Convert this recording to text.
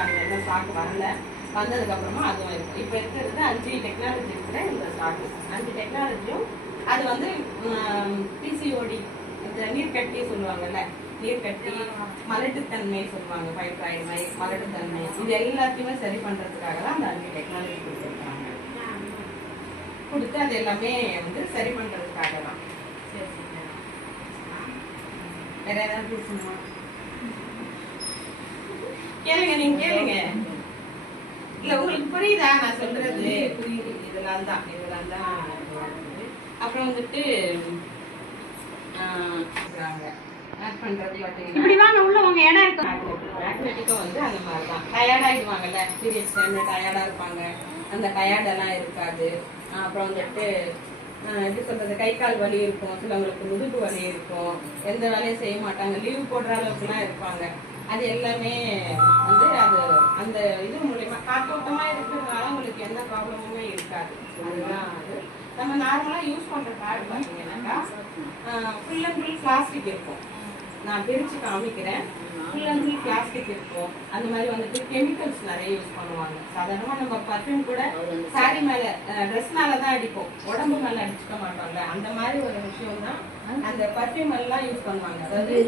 இருக்காங்க, என்ன ஸ்டாக் வரல. வந்ததுக்கப்புறமா அதுவும் இருக்கும். இப்போ இருக்கிறது 5 டெக்னாலஜி இருக்கிற இந்த ஸ்டாக். 5 டெக்னாலஜியும் அது வந்து பிசிஓடி, இந்த நீர்க்கட்டி சொல்லுவாங்கல்ல, நீர்க்கட்டி, மலட்டுத்தன்மை சொல்லுவாங்க, பைப்ராய்டு மலட்டுத்தன்மை, இது எல்லாத்தையுமே சரி பண்றதுக்காக தான் அந்த 5 டெக்னாலஜி கொடுத்துருக்காங்க. கொடுத்து அது எல்லாமே வந்து சரி பண்றதுக்காக தான். வேற ஏதாவது பேசணுமா? கேளுங்க, நீங்க கேளுங்க. இல்ல உங்களுக்கு புரியுதா நான் சொல்றது? புரியுது. இதெல்லாம் தான் அப்புறம் வந்துட்டு ஆட் பண்றது பாத்தீங்கன்னா இப்படி வாங்க, உள்ள வாங்க, இடம் இருக்கு. மேக்னெட்டிக்கும் வந்து அந்த மாதிரி தான் டயர்ட் ஆயிடுவாங்கல்ல, பீரியட்ஸ் டைம்ல டயர்டா இருப்பாங்க, அந்த டயர்டெல்லாம் இருக்காது. அப்புறம் வந்துட்டு எப்படி சொல்றது, கை கால் வலி இருக்கும், சிலவங்களுக்கு முதுகு வலி இருக்கும், எந்த வேலையும் செய்ய மாட்டாங்க, லீவ் போடுற அளவுக்குலாம் இருப்பாங்க. அது எல்லாமே வந்து அது அந்த இது மூலியமா காத்தோட்டமா இருக்கிறதுனால உங்களுக்கு எந்த ப்ராப்ளமுமே இருக்காது. அதுதான் அது. நம்ம நார்மலா யூஸ் பண்ற பேட் பார்த்தீங்கன்னாக்கா ஃபுல் அண்ட் ஃபுல் பிளாஸ்டிக் இருக்கும். நான் பிரிச்சு காமிக்கிறேன். ஃபுல் அண்ட் ஃபுல் பிளாஸ்டிக் இருக்கும். அந்த மாதிரி வந்துட்டு கெமிக்கல்ஸ் நிறைய யூஸ் பண்ணுவாங்க. சாதாரணமா நம்ம பர்ஃப்யூம் கூட சாரி மேல, ட்ரெஸ் மேல தான் அடிப்போம், உடம்பு மேல அடிச்சுக்க மாட்டோம்ல. அந்த மாதிரி ஒரு விஷயம் தான் அந்த பர்ஃப்யூம் எல்லாம் யூஸ் பண்ணுவாங்க. அதாவது